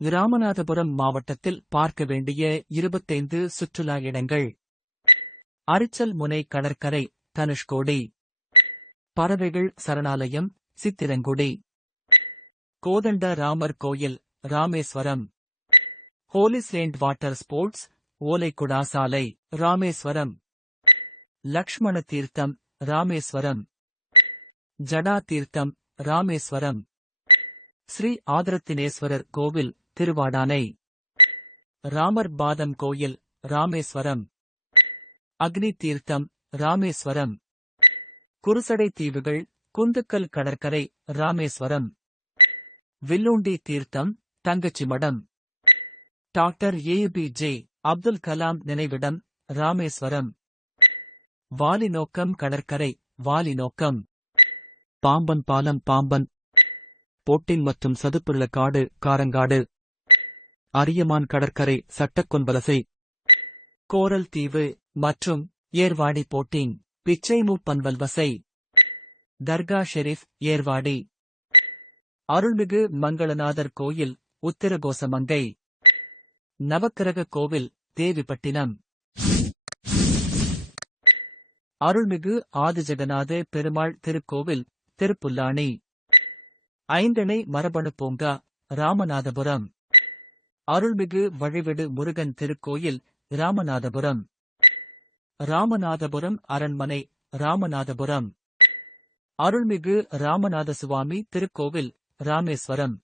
ராமநாதபுரம் மாவட்டத்தில் பார்க்க வேண்டிய இருபத்தைந்து சுற்றுலா இடங்கள். அரிச்சல் முனை கடற்கரை தனுஷ்கோடி. பறவைகள் சரணாலயம் சித்திரங்குடி. கோதண்ட ராமர் கோயில் Rameswaram. Holy island water sports Olaikuda சாலை ராமேஸ்வரம். லக்ஷ்மண தீர்த்தம் ராமேஸ்வரம். ஜடா தீர்த்தம் ராமேஸ்வரம். ஸ்ரீ ஆதரத்தினேஸ்வரர் கோவில் திருவாடானை. ராமர் பாதம் கோயில் ராமேஸ்வரம். அக்னி தீர்த்தம் ராமேஸ்வரம். குருசடை தீவுகள் குந்துக்கல் கடற்கரை Rameswaram. வில்லுண்டி Theertham Thangachimadam doctor APJ Abdul Kalam நினைவிடம் ராமேஸ்வரம். வாலிநோக்கம் கடற்கரை வாலிநோக்கம். பாம்பன் பாலம் பாம்பன். போட்டின் மற்றும் சதுப்புள்ள காடு காரங்காடு. அரியமான் கடற்கரை சட்டக்கொன்பலசை. கோரல் தீவு மற்றும் ஏர்வாடி போட்டிங் பிச்சைமு பன்வல்வசை தர்கா ஷெரீஃப் ஏர்வாடி. அருள்மிகு மங்களநாதர் கோயில் உத்திரகோசமங்கை நவக்கிரக கோவில் தேவிப்பட்டினம். அருள்மிகு ஆதிஜெகநாத பெருமாள் திருக்கோவில் திருப்புல்லானி ஐந்தணை மரபணு பூங்கா ராமநாதபுரம். அருள்மிகு வழிவிடு முருகன் திருக்கோயில் ராமநாதபுரம். ராமநாதபுரம் அரண்மனை ராமநாதபுரம். அருள்மிகு ராமநாத சுவாமி திருக்கோவில் ராமேஸ்வரம்.